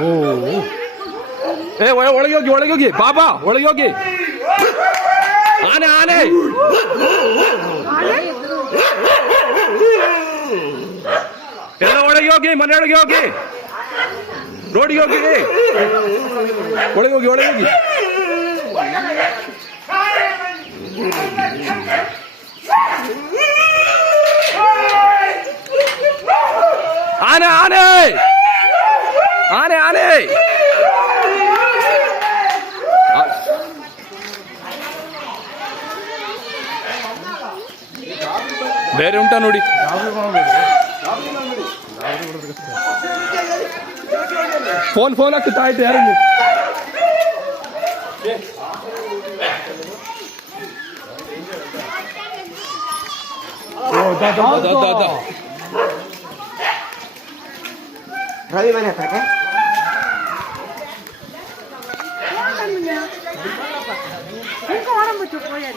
ಓ ಏ ಒಳ- ಒಳಗೆ ಹೋಗಿ ಒಳಗೆ ಹೋಗಿ ಬಾಬಾ ಒಳಗೆ ಹೋಗಿ ಆನೆ ಆನೆ ಎಲ್ಲ ಒಳಗೆ ಹೋಗಿ ಮನೆಯೊಳಗೆ ಹೋಗಿ ರೋಡಿಗೆ ಹೋಗಿ ಒಳಗೆ ಹೋಗಿ ಒಳಗೆ ಹೋಗಿ ಆನೆ ಆನೆ ಆನೆ ಆನೆ ಆ- ಬೇರೆ ಉಂಟಾ ನೋಡಿ ಫೋನ್ ಫೋನ್ ಹಾಕುತ್ತಾ ಆಯ್ತು ಯಾರನ್ನು Kami mana pakai? Bukan mana? Bukan orang betul boleh.